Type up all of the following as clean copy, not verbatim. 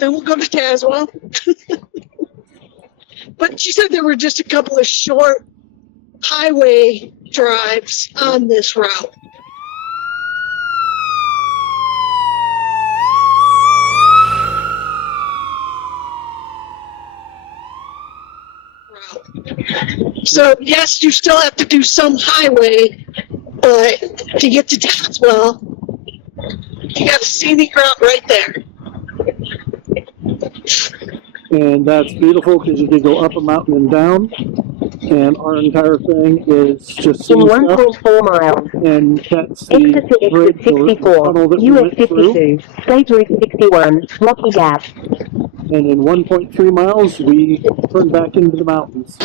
then we'll go to Tazwell. But she said there were just a couple of short highway drives on this route. So, yes, you still have to do some highway, but to get to Tazwell, you got a scenic route right there. And that's beautiful because you can go up a mountain and down. And our entire thing is just in 1.4 miles. And that's the exit 64, US 52, straight route 61, Rocky Gap. And in 1.3 miles, we turn back into the mountains.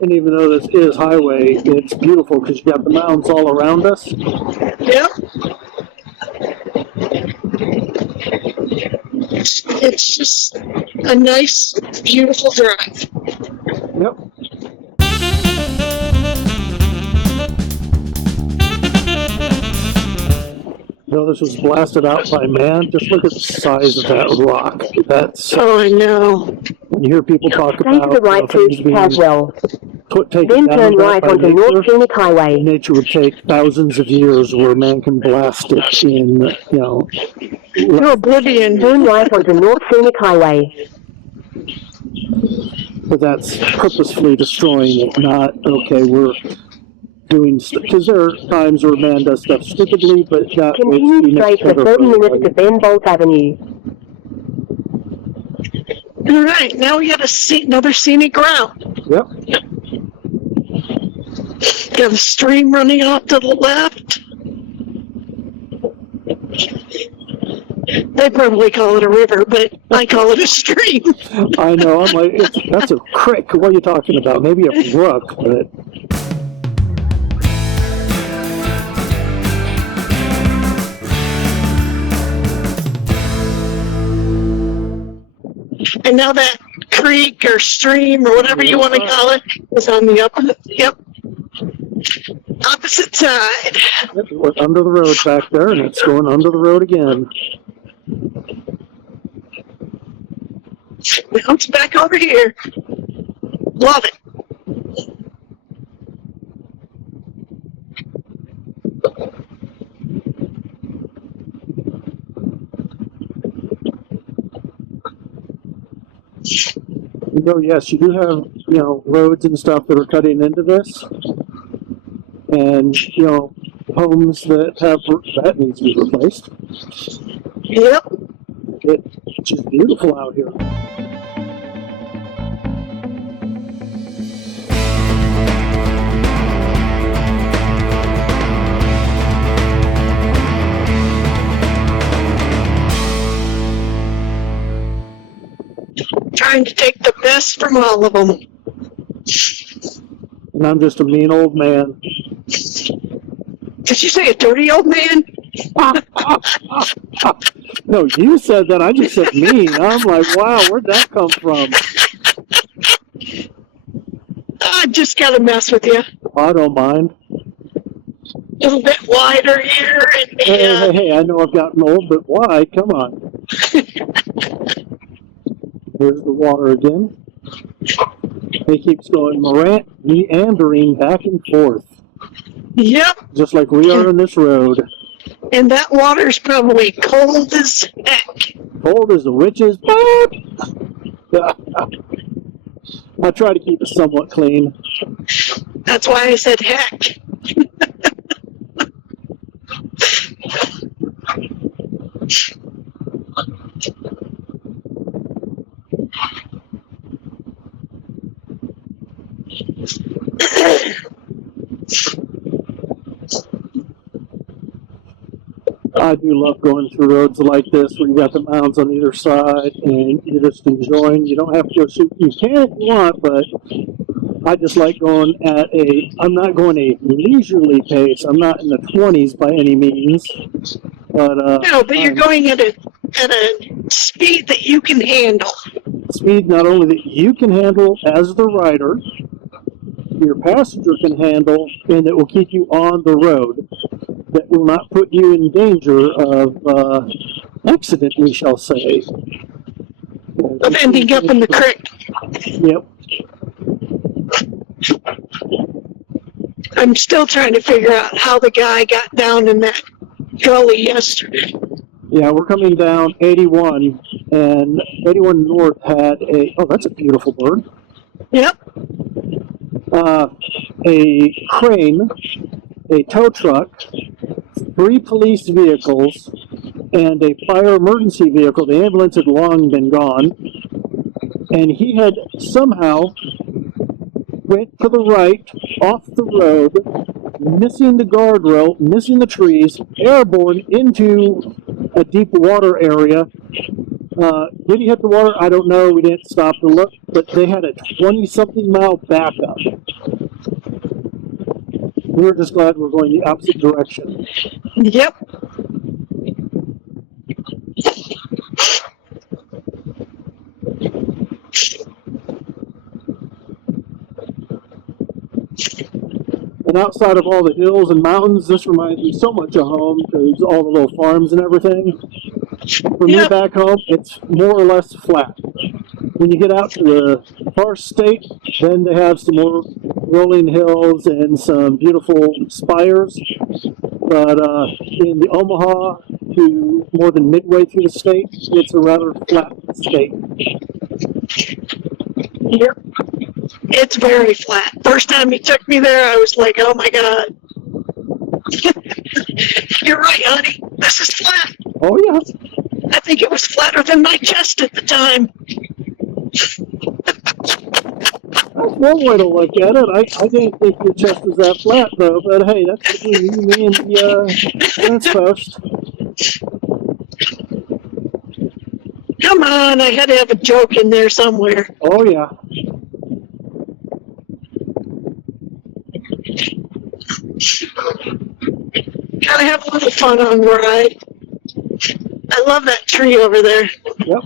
And even though this is highway, it's beautiful because you got the mountains all around us. Yep. It's just a nice, beautiful drive. Yep. No, this was blasted out by man. Just look at the size of that rock. That's. Oh, I know. You hear people talk Stay about to the right through Tazwell. Then turn right onto North Scenic Highway. Nature would take thousands of years where man can blast it in, you know. To oblivion. Turn right onto North Scenic Highway. But that's purposefully destroying it, not, okay, we're doing stuff. Because there are times where man does stuff stupidly, but that continue straight for 30 minutes to Ben Bolt Avenue. All right, now we got another scenic route. Yep. Got a stream running off to the left. They probably call it a river, but I call it a stream. I know, I'm like, that's a creek. What are you talking about? Maybe a brook, but... And now that creek or stream or whatever you want to call it is on the opposite side. Yep, we're under the road back there, and it's going under the road again. Now it's back over here. Love it. You know, yes, you do have, you know, roads and stuff that are cutting into this. And, you know, homes that needs to be replaced. Yep. It's just beautiful out here. Trying to take the best from all of them. And I'm just a mean old man. Did you say a dirty old man? No, you said that. I just said mean. I'm like, wow, where'd that come from? I just got to mess with you. I don't mind. A little bit wider here. And, Hey, I know I've gotten old, but why? Come on. There's the water again. It keeps going meandering back and forth. Yep. Just like we are in this road. And that water's probably cold as heck. Cold as the witch's butt. I try to keep it somewhat clean. That's why I said heck. I do love going through roads like this where you got the mountains on either side and you're just enjoying. You don't have to go shoot. You can if you want, but I just like going I'm not going a leisurely pace. I'm not in the 20s by any means. But no, but you're going at a speed that you can handle. Speed not only that you can handle as the rider, your passenger can handle, and it will keep you on the road. that will not put you in danger of accident, we shall say. Of ending up in the creek. Yep. I'm still trying to figure out how the guy got down in that gully yesterday. Yeah, we're coming down 81, and 81 North had oh, that's a beautiful bird. Yep. A crane, a tow truck, 3 police vehicles, and a fire emergency vehicle. The ambulance had long been gone, and he had somehow went to the right, off the road, missing the guardrail, missing the trees, airborne into a deep water area. Did he hit the water? I don't know. We didn't stop to look, but they had a 20-something mile backup. We were just glad we're going the opposite direction. Yep. And outside of all the hills and mountains, this reminds me so much of home because all the little farms and everything. For me back home, it's more or less flat. When you get out to the far state, then they have some more rolling hills and some beautiful spires. But in the Omaha to more than midway through the state, it's a rather flat state. Yep. It's very flat. First time he took me there, I was like, oh my God. You're right, honey. This is flat. Oh, yeah. I think it was flatter than my chest at the time. That's one way to look at it. I didn't think your chest was that flat, though. But hey, that's between you, me, and the fence post. Come on, I had to have a joke in there somewhere. Oh, yeah. Gotta have a little fun on the ride. I love that tree over there. Yep.